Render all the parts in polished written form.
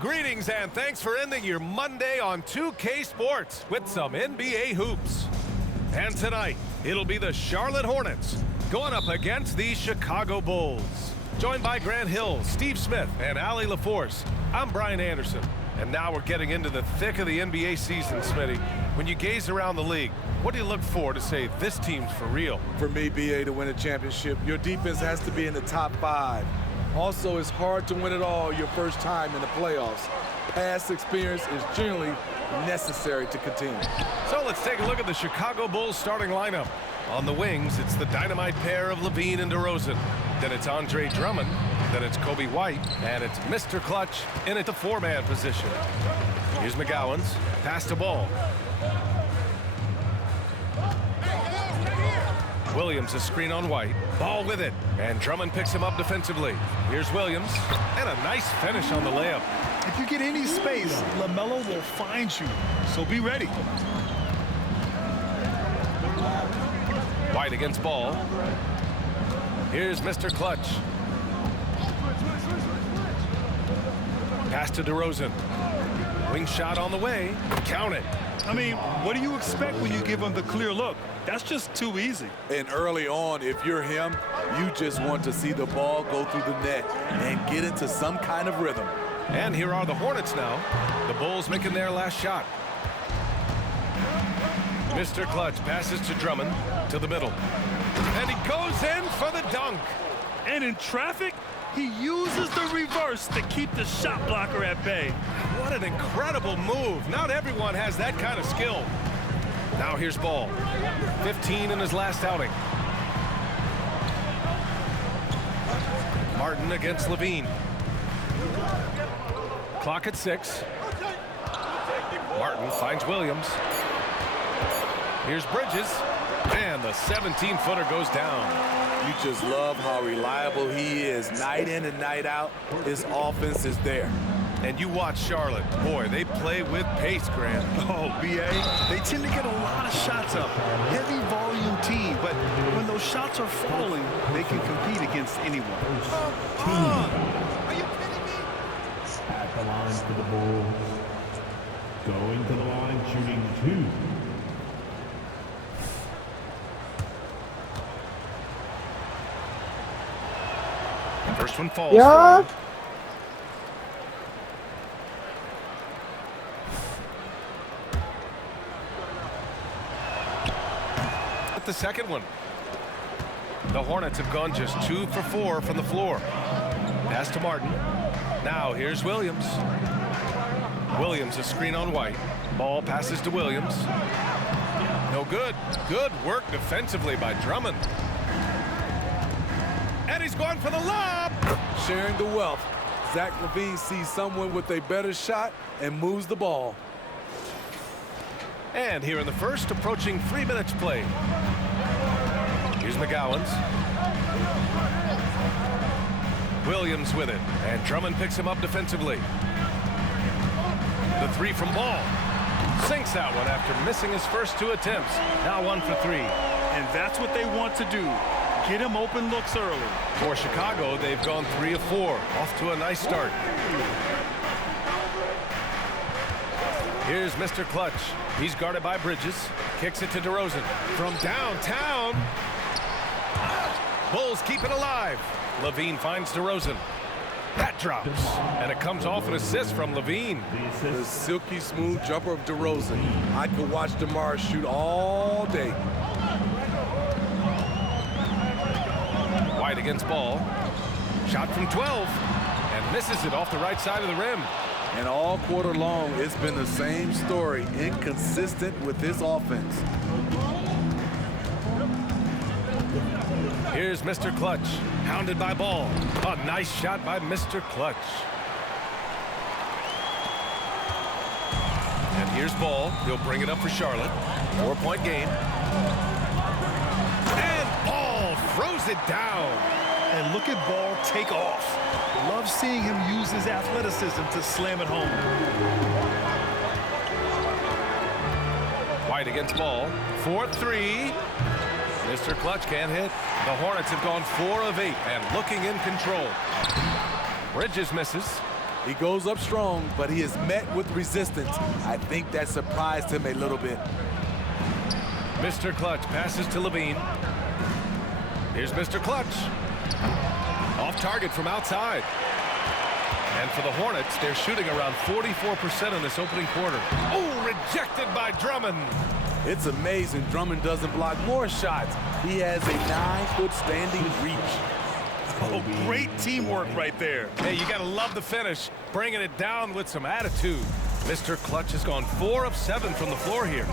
Greetings and thanks for ending your Monday on 2K Sports with some NBA hoops. And tonight, it'll be the Charlotte Hornets going up against the Chicago Bulls. Joined by Grant Hill, Steve Smith, and Allie LaForce, I'm Brian Anderson. And now we're getting into the thick of the NBA season, Smitty. When you gaze around the league, what do you look for to say this team's for real? For me, BA, to win a championship, your defense has to be in the top 5. Also, it's hard to win it all your first time in the playoffs. Past experience is generally necessary to continue. So let's take a look at the Chicago Bulls starting lineup. On the wings, it's the dynamite pair of Levine and DeRozan. Then it's Andre Drummond. Then it's Kobe White. And it's Mr. Clutch in at the 4-man position. Here's McGowan's. Pass to Ball. Williams a screen on White. Ball with it. And Drummond picks him up defensively. Here's Williams. And a nice finish on the layup. If you get any space, LaMelo will find you. So be ready. White against Ball. Here's Mr. Clutch. Pass to DeRozan. Wing shot on the way. Count it. I mean, what do you expect when you give him the clear look? That's just too easy. And early on, if you're him, you just want to see the ball go through the net and get into some kind of rhythm. And here are the Hornets now. The Bulls making their last shot. Mr. Clutch passes to Drummond to the middle. And he goes in for the dunk. And in traffic, he uses the reverse to keep the shot blocker at bay. What an incredible move. Not everyone has that kind of skill. Now here's Ball. 15 in his last outing. Martin against Levine. Clock at 6. Martin finds Williams. Here's Bridges. And the 17-footer goes down. You just love how reliable he is. Night in and night out, his offense is there. And you watch Charlotte. Boy, they play with pace, Grant. Oh, BA, they tend to get a lot of shots up. Heavy volume team, but when those shots are falling, they can compete against anyone. Are you kidding me? At the line for the Bulls. Going to the line, shooting 2. First one falls. Yeah. The second one. The Hornets have gone just 2 for 4 from the floor. Pass to Martin. Now here's Williams. Williams a screen on White. Ball passes to Williams. No good. Good work defensively by Drummond. And he's going for the lob. Sharing the wealth. Zach LaVine sees someone with a better shot and moves the ball. And here in the first, approaching 3 minutes played. Here's McGowan's. Williams with it. And Drummond picks him up defensively. The 3 from Ball. Sinks that one after missing his first 2 attempts. Now 1 for 3. And that's what they want to do. Get him open looks early. For Chicago, they've gone 3 of 4. Off to a nice start. Here's Mr. Clutch. He's guarded by Bridges. Kicks it to DeRozan. From downtown. Bulls keep it alive. Levine finds DeRozan. That drops. And it comes off an assist from Levine. The silky smooth jumper of DeRozan. I could watch DeMar shoot all day. White against Ball. Shot from 12. And misses it off the right side of the rim. And all quarter long, it's been the same story. Inconsistent with his offense. Here's Mr. Clutch. Hounded by Ball. A nice shot by Mr. Clutch. And here's Ball. He'll bring it up for Charlotte. 4-point game. And Ball throws it down. And look at Ball take off. Love seeing him use his athleticism to slam it home. White against Ball. 4-3. Mr. Clutch can't hit. The Hornets have gone 4 of 8 and looking in control. Bridges misses. He goes up strong, but he is met with resistance. I think that surprised him a little bit. Mr. Clutch passes to Levine. Here's Mr. Clutch. Off target from outside. And for the Hornets, they're shooting around 44% in this opening quarter. Oh, rejected by Drummond. It's amazing Drummond doesn't block more shots. He has a 9-foot standing reach. Oh, great teamwork right there. Hey, you got to love the finish, bringing it down with some attitude. Mr. Clutch has gone 4 of 7 from the floor here.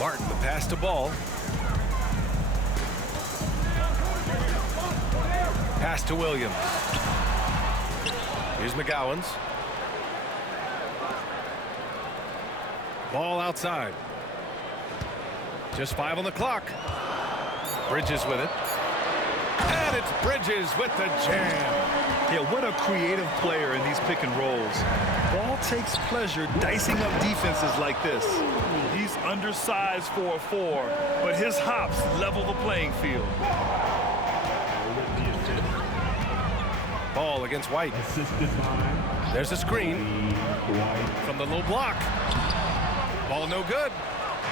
Martin, the pass to Ball. Pass to Williams. Here's McGowan's. Ball outside. Just 5 on the clock. Bridges with it. And it's Bridges with the jam. Yeah, what a creative player in these pick and rolls. Ball takes pleasure dicing up defenses like this. He's undersized for a 4, but his hops level the playing field. Ball against White. There's a screen from the low block. Ball no good.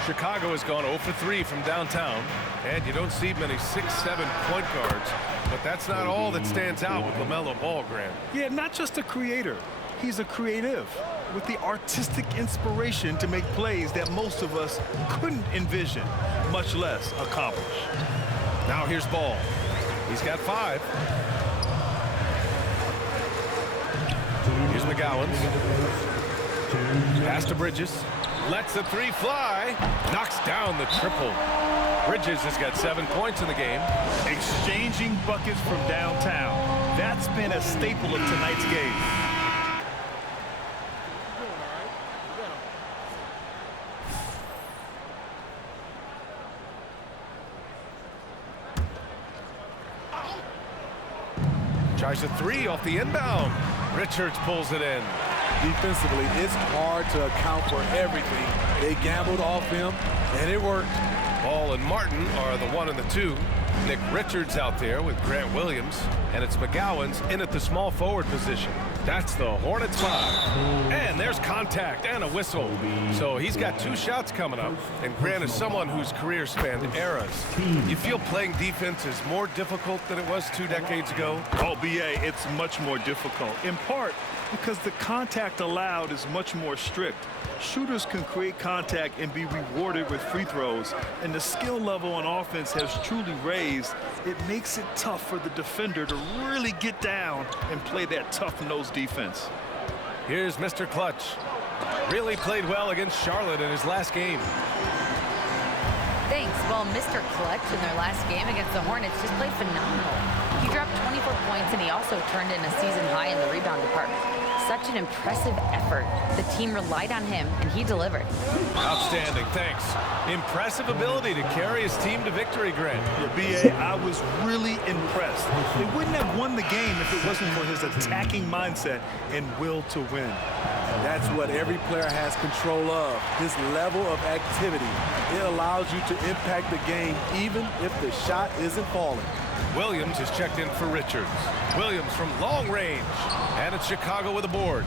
Chicago has gone 0 for 3 from downtown, and you don't see many 6'7" point guards, but that's not all that stands out with LaMelo Ball, Grant. Yeah, not just a creator. He's a creative with the artistic inspiration to make plays that most of us couldn't envision, much less accomplish. Now here's Ball. He's got 5. Here's McGowan's. Pass to Bridges. Lets the 3 fly. Knocks down the triple. Bridges has got 7 points in the game. Exchanging buckets from downtown. That's been a staple of tonight's game. Tries a 3 off the inbound. Richards pulls it in. Defensively, it's hard to account for everything. They gambled off him, and it worked. Ball and Martin are the 1 and the 2. Nick Richards out there with Grant Williams, and it's McGowan's in at the small forward position. That's the Hornets 5. And there's contact and a whistle. So he's got 2 shots coming up, and Grant is someone whose career spanned eras. You feel playing defense is more difficult than it was 2 decades ago? Oh, BA, it's much more difficult, in part because the contact allowed is much more strict. Shooters can create contact and be rewarded with free throws, and the skill level on offense has truly raised. It makes it tough for the defender to really get down and play that tough-nosed defense. Here's Mr. Clutch. Really played well against Charlotte in his last game. Thanks. Well, Mr. Clutch in their last game against the Hornets just played phenomenal. He dropped 24 points, and he also turned in a season high in the rebound department. Such an impressive effort. The team relied on him, and he delivered. Outstanding, thanks. Impressive ability to carry his team to victory, Grant. Yeah, BA, I was really impressed. They wouldn't have won the game if it wasn't for his attacking mindset and will to win. That's what every player has control of, his level of activity. It allows you to impact the game even if the shot isn't falling. Williams is checked in for Richards. Williams from long range. And it's Chicago with a board.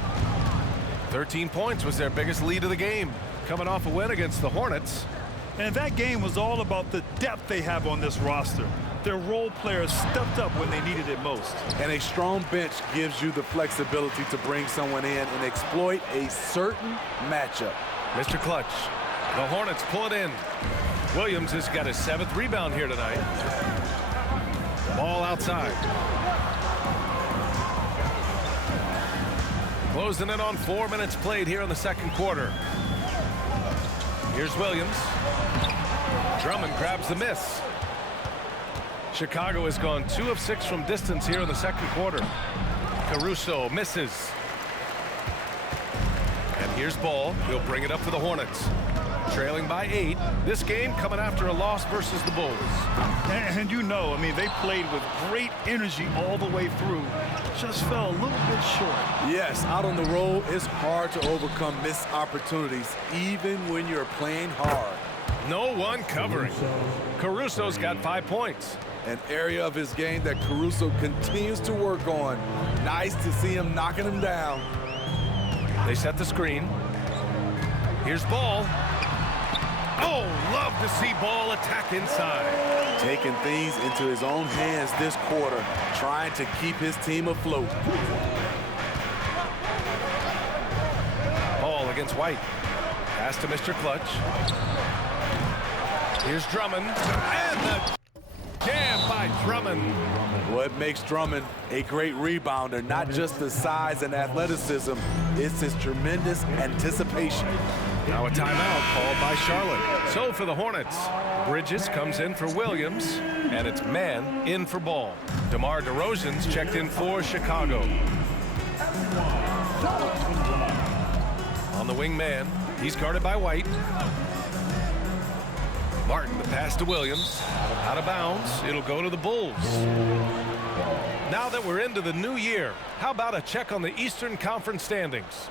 13 points was their biggest lead of the game, coming off a win against the Hornets. And that game was all about the depth they have on this roster. Their role players stepped up when they needed it most. And a strong bench gives you the flexibility to bring someone in and exploit a certain matchup. Mr. Clutch, the Hornets pull it in. Williams has got his 7th rebound here tonight. Ball outside. Closing in on 4 minutes played here in the second quarter. Here's Williams. Drummond grabs the miss. Chicago has gone 2 of 6 from distance here in the second quarter. Caruso misses. And here's Ball. He'll bring it up for the Hornets. Trailing by 8. This game coming after a loss versus the Bulls. And you know, I mean, they played with great energy all the way through. Just fell a little bit short. Yes, out on the road, it's hard to overcome missed opportunities, even when you're playing hard. No one covering. Caruso's got 5 points. An area of his game that Caruso continues to work on. Nice to see him knocking him down. They set the screen. Here's Ball. Oh, love to see Ball attack inside. Taking things into his own hands this quarter, trying to keep his team afloat. Ball against White. Pass to Mr. Clutch. Here's Drummond. And the jam by Drummond. What makes Drummond a great rebounder, not just the size and athleticism, it's his tremendous anticipation. Now a timeout called by Charlotte. So for the Hornets, Bridges comes in for Williams, and it's man in for Ball. DeMar DeRozan's checked in for Chicago. On the wing man, he's guarded by White. Martin, the pass to Williams. Out of bounds. It'll go to the Bulls. Now that we're into the new year, how about a check on the Eastern Conference standings?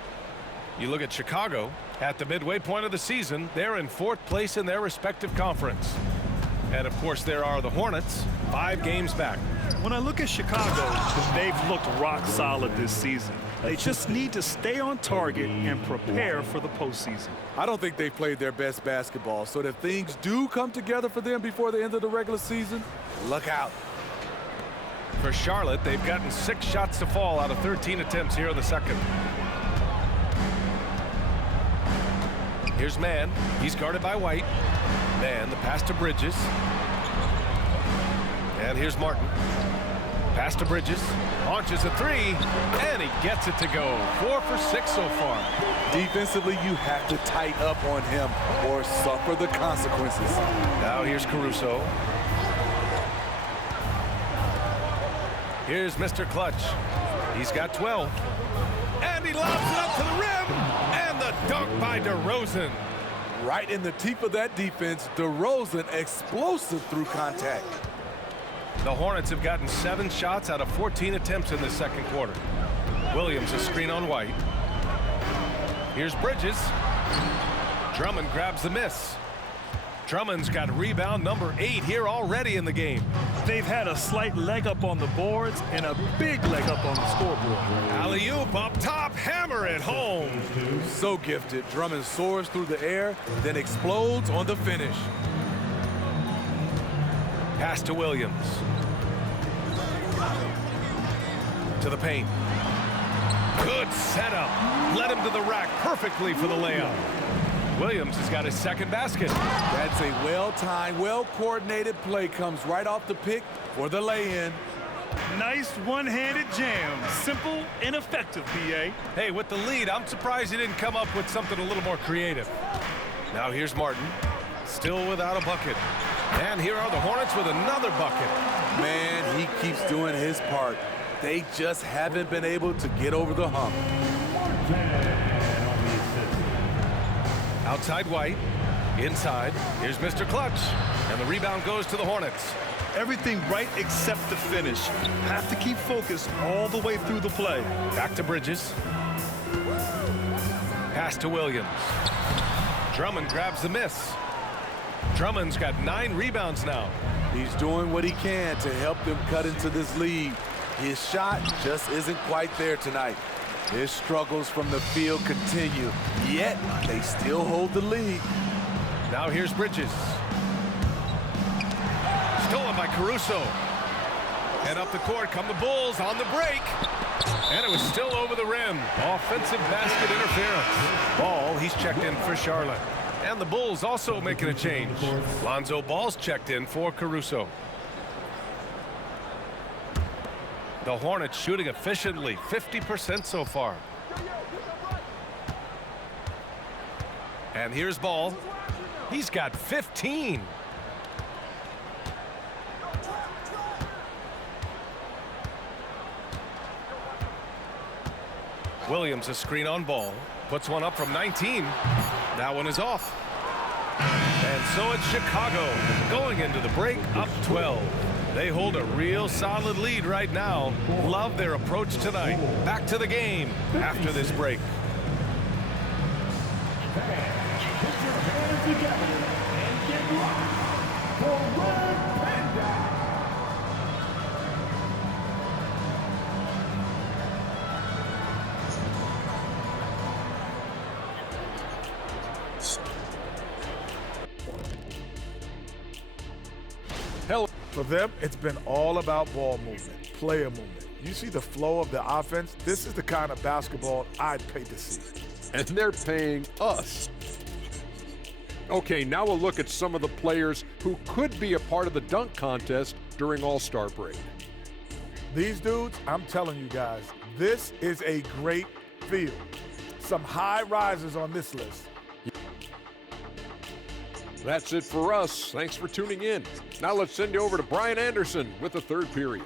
You look at Chicago. At the midway point of the season, they're in 4th place in their respective conference. And, of course, there are the Hornets, 5 games back. When I look at Chicago, they've looked rock solid this season. They just need to stay on target and prepare for the postseason. I don't think they've played their best basketball, so if things do come together for them before the end of the regular season, look out. For Charlotte, they've gotten 6 shots to fall out of 13 attempts here in the second. Here's Mann. He's guarded by White. Mann, the pass to Bridges. And here's Martin. Pass to Bridges. Launches a 3. And he gets it to go. 4 for 6 so far. Defensively, you have to tighten up on him or suffer the consequences. Now here's Caruso. Here's Mr. Clutch. He's got 12. And he lobs it up to the rim. And the dunk by DeRozan. Right in the teeth of that defense, DeRozan explosive through contact. The Hornets have gotten 7 shots out of 14 attempts in the second quarter. Williams a screen on White. Here's Bridges. Drummond grabs the miss. Drummond's got rebound number 8 here already in the game. They've had a slight leg up on the boards and a big leg up on the scoreboard. Alley-oop up top, hammer it home. So gifted. Drummond soars through the air, then explodes on the finish. Pass to Williams. To the paint. Good setup. Led him to the rack perfectly for the layup. Williams has got his second basket. That's a well-timed, well-coordinated play. Comes right off the pick for the lay-in. Nice one-handed jam. Simple and effective, PA. Hey, with the lead, I'm surprised he didn't come up with something a little more creative. Now here's Martin. Still without a bucket. And here are the Hornets with another bucket. Man, he keeps doing his part. They just haven't been able to get over the hump. Outside White. Inside. Here's Mr. Clutch. And the rebound goes to the Hornets. Everything right except the finish. Have to keep focused all the way through the play. Back to Bridges. Pass to Williams. Drummond grabs the miss. Drummond's got 9 rebounds now. He's doing what he can to help them cut into this lead. His shot just isn't quite there tonight. His struggles from the field continue, yet they still hold the lead. Now here's Bridges. Stolen by Caruso. And up the court come the Bulls on the break. And it was still over the rim. Offensive basket interference. Ball, he's checked in for Charlotte. And the Bulls also making a change. Lonzo Ball's checked in for Caruso. The Hornets shooting efficiently, 50% so far. And here's Ball. He's got 15. Williams a screen on Ball. Puts one up from 19. That one is off. And so it's Chicago going into the break up 12. They hold a real solid lead right now. Love their approach tonight. Back to the game after this break. Put your hands together and For Red Panda. For them, it's been all about ball movement, player movement. You see the flow of the offense? This is the kind of basketball I'd pay to see. And they're paying us. Okay, now we'll look at some of the players who could be a part of the dunk contest during All-Star break. These dudes, I'm telling you guys, this is a great field. Some high risers on this list. That's it for us. Thanks for tuning in. Now let's send you over to Brian Anderson with the third period.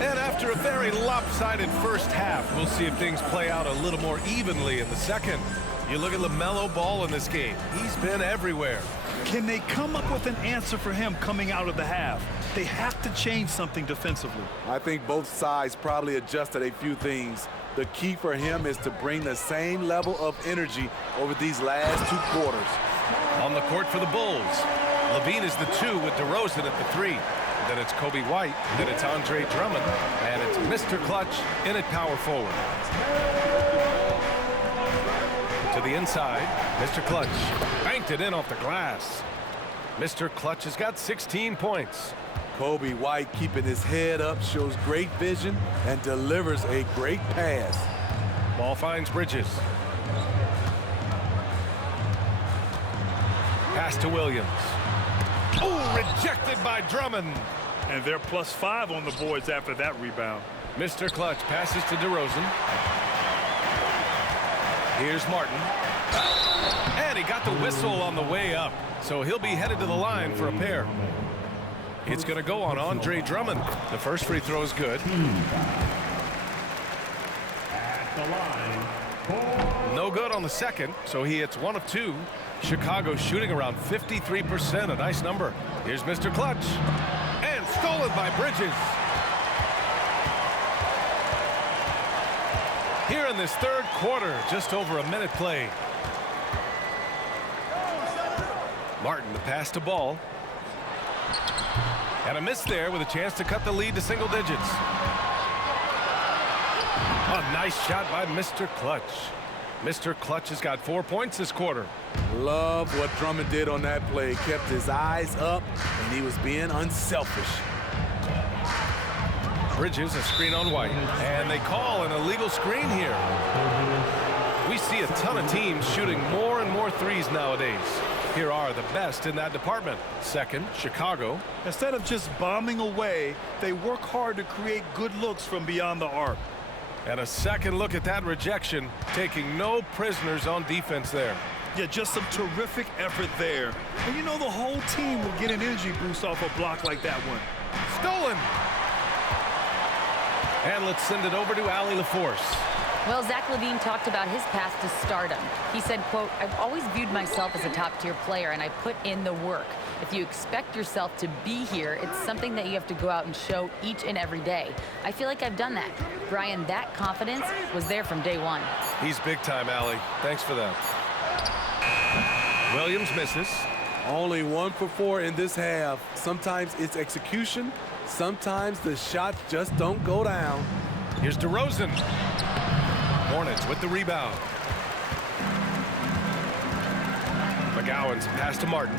And after a very lopsided first half, we'll see if things play out a little more evenly in the second. You look at LaMelo Ball in this game. He's been everywhere. Can they come up with an answer for him coming out of the half? They have to change something defensively. I think both sides probably adjusted a few things. The key for him is to bring the same level of energy over these last two quarters. On the court for the Bulls, Levine is the 2 with DeRozan at the 3. Then it's Kobe White, then it's Andre Drummond, and it's Mr. Clutch in at power forward. To the inside, Mr. Clutch banked it in off the glass. Mr. Clutch has got 16 points. Kobe White keeping his head up, shows great vision, and delivers a great pass. Ball finds Bridges. Pass to Williams. Oh, rejected by Drummond. And they're +5 on the boards after that rebound. Mr. Clutch passes to DeRozan. Here's Martin. And he got the whistle on the way up. So he'll be headed to the line for a pair. It's going to go on Andre Drummond. The first free throw is good. At the line. No good on the second, so he hits 1 of 2. Chicago shooting around 53%, a nice number. Here's Mr. Clutch. And stolen by Bridges. Here in this third quarter, just over a minute played. Martin, the pass to Ball. And a miss there with a chance to cut the lead to single digits. A nice shot by Mr. Clutch. Mr. Clutch has got 4 points this quarter. Love what Drummond did on that play. Kept his eyes up, and he was being unselfish. Bridges, a screen on White. And they call an illegal screen here. We see a ton of teams shooting more and more threes nowadays. Here are the best in that department. Second, Chicago. Instead of just bombing away, they work hard to create good looks from beyond the arc. And a second look at that rejection, taking no prisoners on defense there. Yeah, just some terrific effort there. And you know the whole team will get an energy boost off a block like that one. Stolen. And let's send it over to Allie LaForce. Well, Zach LaVine talked about his path to stardom. He said, quote, "I've always viewed myself as a top-tier player, and I put in the work. If you expect yourself to be here, it's something that you have to go out and show each and every day. I feel like I've done that." Brian, that confidence was there from day one. He's big time, Allie. Thanks for that. Williams misses. Only 1 for 4 in this half. Sometimes it's execution. Sometimes the shots just don't go down. Here's DeRozan. Hornets with the rebound. McGowan's pass to Martin.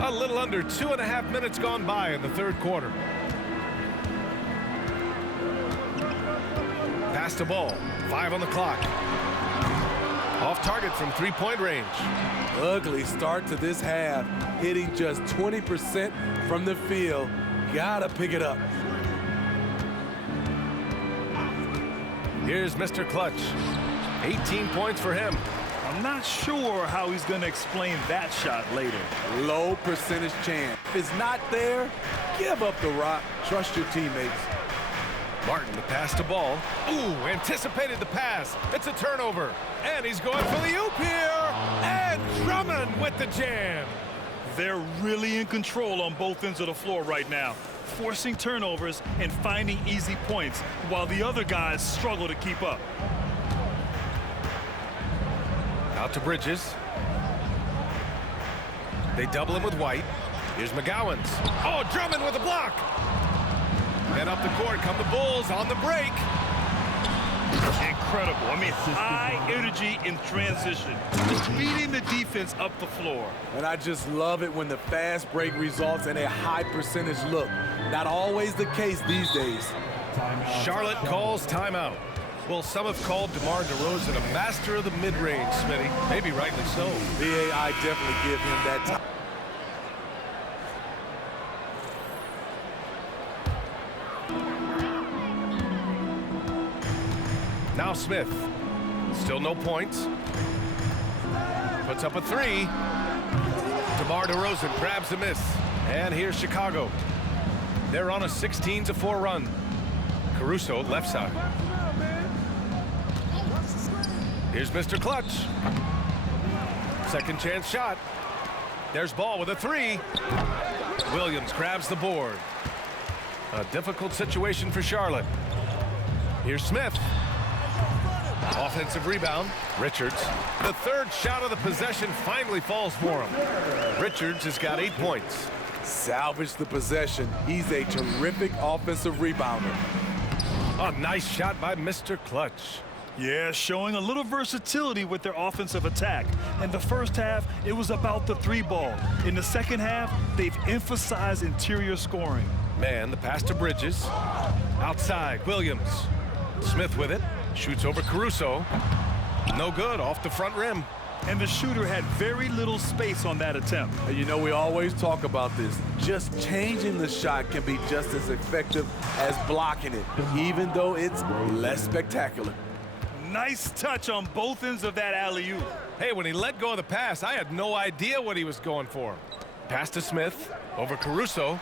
A little under 2.5 minutes gone by in the third quarter. Pass to Ball. 5 on the clock. Off target from three-point range. Ugly start to this half. Hitting just 20% from the field. Gotta pick it up. Here's Mr. Clutch. 18 points for him. I'm not sure how he's going to explain that shot later. Low percentage chance. If it's not there, give up the rock. Trust your teammates. Martin, the pass to Ball. Ooh, anticipated the pass. It's a turnover. And he's going for the oop here. And Drummond with the jam. They're really in control on both ends of the floor right now, forcing turnovers and finding easy points while the other guys struggle to keep up. Out to Bridges. They double him with White. Here's McGowan's. Oh, Drummond with a block. And up the court come the Bulls on the break. Incredible. I mean, high energy in transition, speeding the defense up the floor. And I just love it when the fast break results in a high percentage look. Not always the case these days. Charlotte calls timeout. Well, some have called DeMar DeRozan a master of the mid-range, Smitty. Maybe rightly so. BA, I definitely give him that time. Now Smith. Still no points. Puts up a three. DeMar DeRozan grabs the miss. And here's Chicago. They're on a 16-4 run. Caruso left side. Here's Mr. Clutch. Second chance shot. There's Ball with a three. Williams grabs the board. A difficult situation for Charlotte. Here's Smith. Offensive rebound. Richards. The third shot of the possession finally falls for him. Richards has got 8 points. Salvage the possession. He's a terrific offensive rebounder. A nice shot by Mr. Clutch. Yeah, showing a little versatility with their offensive attack. In the first half, it was about the three ball. In the second half, they've emphasized interior scoring. Man, the pass to Bridges. Outside, Williams. Smith with it. Shoots over Caruso. No good, off the front rim. And the shooter had very little space on that attempt. You know, we always talk about this. Just changing the shot can be just as effective as blocking it, even though it's less spectacular. Nice touch on both ends of that alley-oop. Hey, when he let go of the pass, I had no idea what he was going for. Pass to Smith, over Caruso.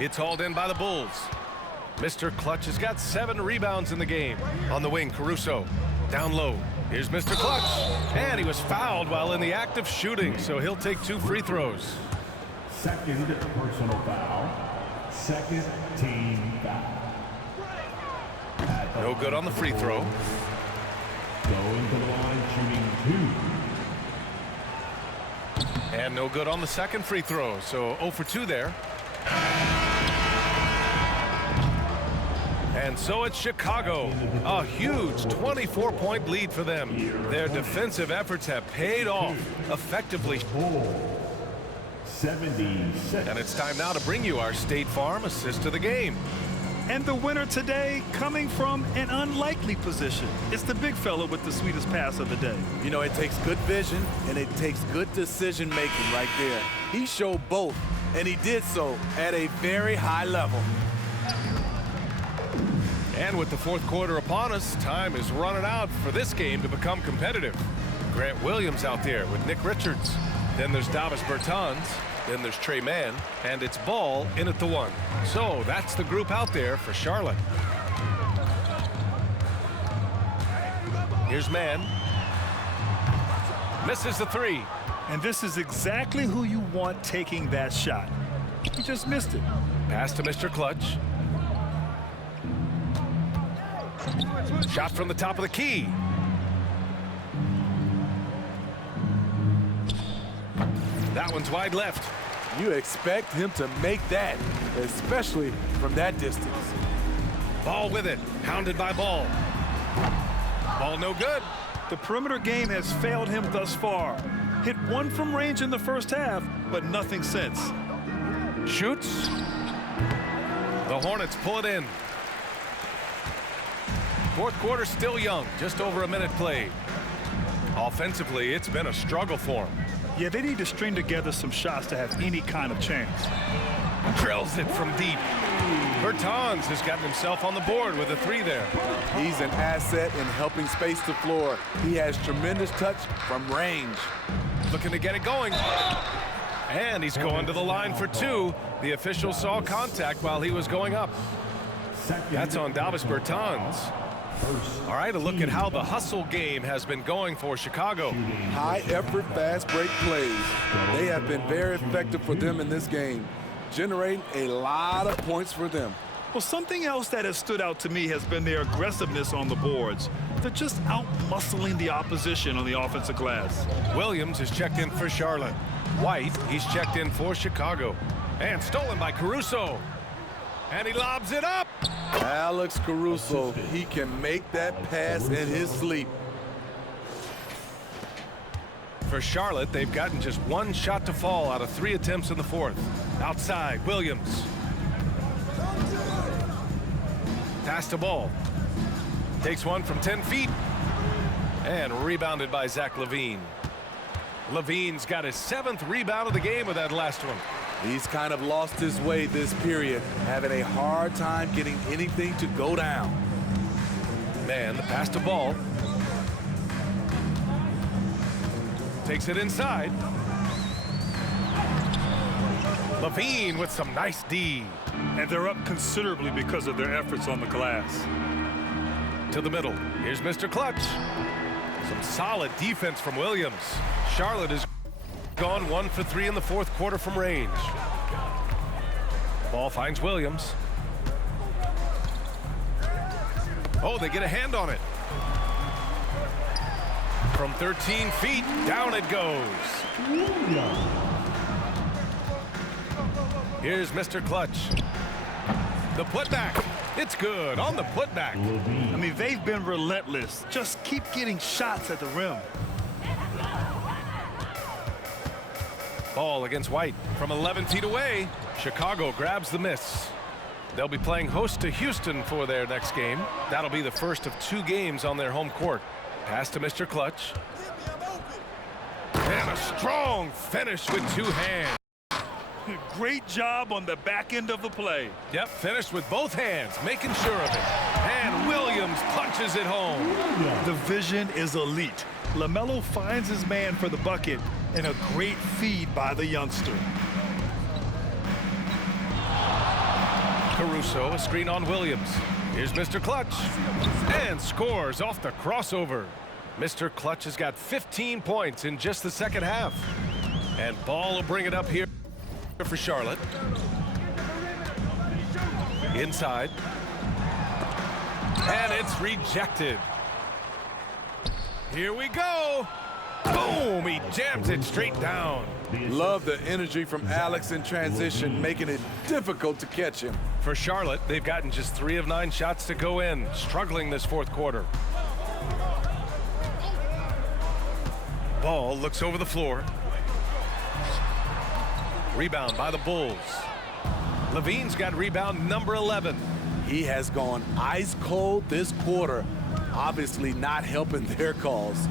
It's hauled in by the Bulls. Mr. Clutch has got 7 rebounds in the game. On the wing, Caruso, down low. Here's Mr. Clutch, and he was fouled while in the act of shooting, so he'll take 2 free throws. Second personal foul. Second team foul. No good on the free throw. Going to the line, shooting 2. And no good on the second free throw, so 0 for 2 there. And so it's Chicago. A huge 24-point lead for them. Their defensive efforts have paid off effectively. 76. And it's time now to bring you our State Farm assist of the game. And the winner today coming from an unlikely position. It's the big fella with the sweetest pass of the day. You know, it takes good vision and it takes good decision making right there. He showed both, and he did so at a very high level. And with the fourth quarter upon us, time is running out for this game to become competitive. Grant Williams out there with Nick Richards. Then there's Davis Bertans. Then there's Trey Mann. And it's Ball in at the 1. So that's the group out there for Charlotte. Here's Mann. Misses the 3. And this is exactly who you want taking that shot. He just missed it. Pass to Mr. Clutch. Shot from the top of the key. That one's wide left. You expect him to make that, especially from that distance. Ball with it. Hounded by Ball. Ball no good. The perimeter game has failed him thus far. Hit 1 from range in the first half, but nothing since. Shoots. The Hornets pull it in. Fourth quarter still young, just over a minute played. Offensively, it's been a struggle for him. Yeah, they need to string together some shots to have any kind of chance. Drills it from deep. Bertans has gotten himself on the board with a 3 there. He's an asset in helping space the floor. He has tremendous touch from range. Looking to get it going. And he's going to the line for 2. The official saw contact while he was going up. That's on Davis Bertans. All right, a look at how the hustle game has been going for Chicago. High effort, fast break plays. They have been very effective for them in this game, generating a lot of points for them. Well, something else that has stood out to me has been their aggressiveness on the boards. They're just out-muscling the opposition on the offensive glass. Williams is checked in for Charlotte. White, he's checked in for Chicago. And stolen by Caruso. And he lobs it up. Alex Caruso, he can make that pass in his sleep. For Charlotte, they've gotten just one shot to fall out of 3 attempts in the fourth. Outside, Williams. Pass to Ball. Takes one from 10 feet. And rebounded by Zach LaVine. LaVine's got his 7th rebound of the game with that last one. He's kind of lost his way this period, having a hard time getting anything to go down. Man, the pass to Ball. Takes it inside. LaVine with some nice D. And they're up considerably because of their efforts on the glass. To the middle. Here's Mr. Clutch. Some solid defense from Williams. Charlotte has gone 1 for 3 in the fourth quarter from range. Ball finds Williams. Oh, they get a hand on it. From 13 feet, down it goes. Here's Mr. Clutch. The putback. It's good on the putback. I mean, they've been relentless. Just keep getting shots at the rim. Ball against White from 11 feet away. Chicago grabs the miss. They'll be playing host to Houston for their next game. That'll be the first of 2 games on their home court. Pass to Mr. Clutch. And a strong finish with 2 hands. Great job on the back end of the play. Yep, finished with both hands, making sure of it. And Williams punches it home. The vision is elite. LaMelo finds his man for the bucket, and a great feed by the youngster. Caruso, a screen on Williams. Here's Mr. Clutch. And scores off the crossover. Mr. Clutch has got 15 points in just the second half. And Ball will bring it up here for Charlotte. Inside. And it's rejected. Here we go. Boom! He jams it straight down. Love the energy from Alex in transition, making it difficult to catch him. For Charlotte, they've gotten just 3 of 9 shots to go in, struggling this fourth quarter. Ball looks over the floor. Rebound by the Bulls. LaVine's got rebound number 11. He has gone ice cold this quarter, obviously not helping their cause.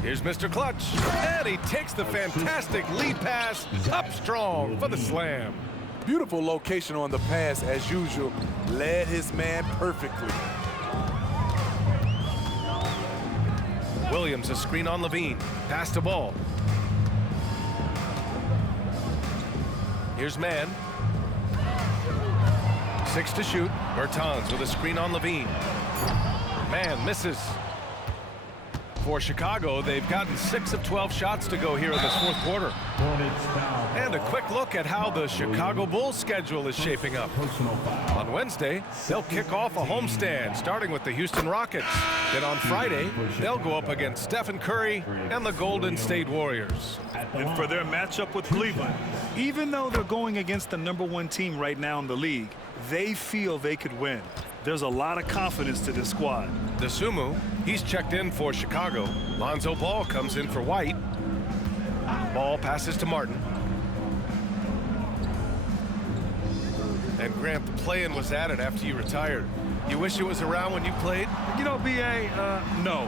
Here's Mr. Clutch, and he takes the fantastic lead pass up strong for the slam. Beautiful location on the pass as usual, led his man perfectly. Williams, a screen on LaVine, pass to Ball. Here's Man. 6 to shoot. Bertans with a screen on LaVine. Man misses. For Chicago, they've gotten 6 of 12 shots to go here in this fourth quarter. And a quick look at how the Chicago Bulls schedule is shaping up. On Wednesday, they'll kick off a homestand, starting with the Houston Rockets. Then on Friday, they'll go up against Stephen Curry and the Golden State Warriors. And for their matchup with Cleveland, even though they're going against the #1 team right now in the league, they feel they could win. There's a lot of confidence to this squad. DeSumo, he's checked in for Chicago. Lonzo Ball comes in for White. Ball passes to Martin. And Grant, the play-in was added after you retired. You wish it was around when you played? You know, B.A., no.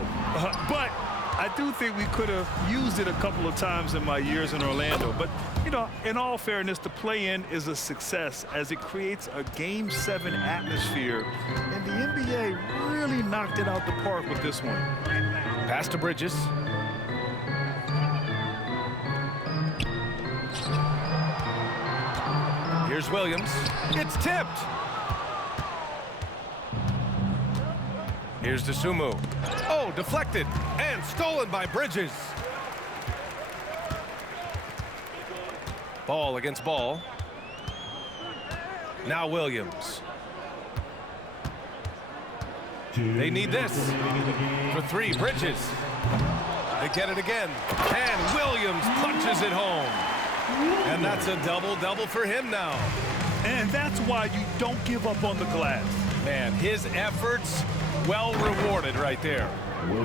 But I do think we could have used it a couple of times in my years in Orlando. But, you know, in all fairness, the play-in is a success as it creates a Game 7 atmosphere. And the NBA really knocked it out the park with this one. Pass to Bridges. Here's Williams. It's tipped. Here's DeSumo. Oh, deflected and stolen by Bridges. Ball against ball. Now Williams. They need this. For three, Bridges. They get it again. And Williams punches it home. And that's a double-double for him now. And that's why you don't give up on the glass. Man, his efforts well rewarded right there.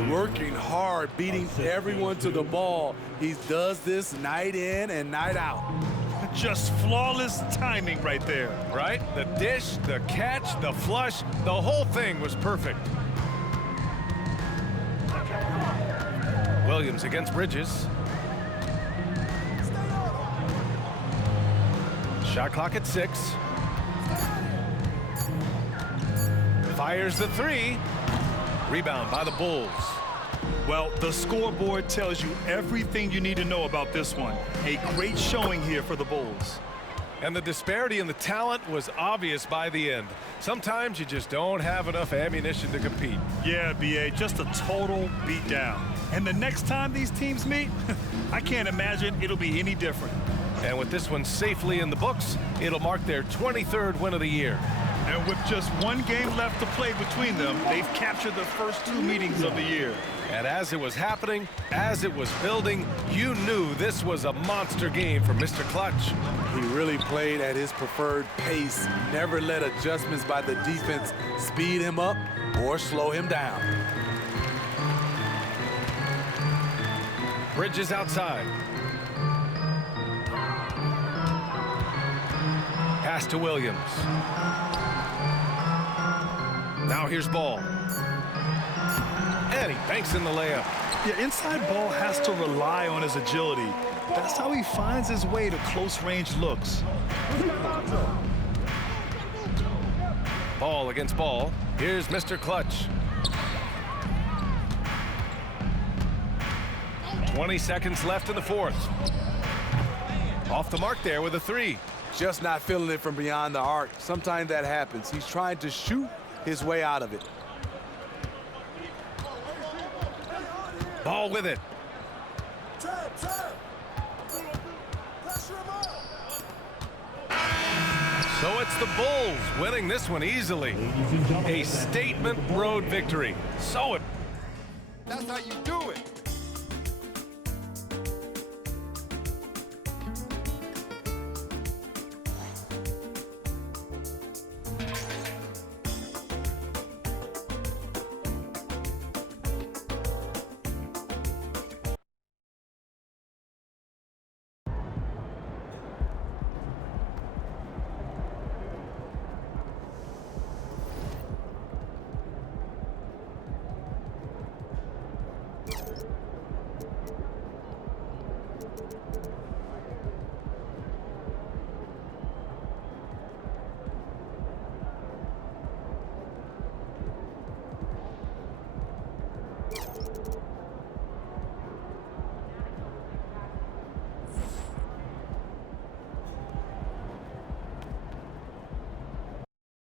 Working hard, beating everyone to the ball. He does this night in and night out. Just flawless timing right there. Right? The dish, the catch, the flush, the whole thing was perfect. Williams against Bridges. Shot clock at 6. Fires the 3. Rebound by the Bulls. Well, the scoreboard tells you everything you need to know about this one. A great showing here for the Bulls. And the disparity in the talent was obvious by the end. Sometimes you just don't have enough ammunition to compete. Yeah, B.A., just a total beatdown. And the next time these teams meet, I can't imagine it'll be any different. And with this one safely in the books, it'll mark their 23rd win of the year. And with just one game left to play between them, they've captured the first 2 meetings of the year. And as it was happening, as it was building, you knew this was a monster game for Mr. Clutch. He really played at his preferred pace, never let adjustments by the defense speed him up or slow him down. Bridges outside. Pass to Williams. Now here's Ball. And he banks in the layup. Yeah, inside Ball has to rely on his agility. That's how he finds his way to close-range looks. Ball against Ball. Here's Mr. Clutch. 20 seconds left in the fourth. Off the mark there with a 3. Just not feeling it from beyond the arc. Sometimes that happens. He's trying to shoot his way out of it. Ball with it. So it's the Bulls winning this one easily. A statement road victory. So it. That's how you do it.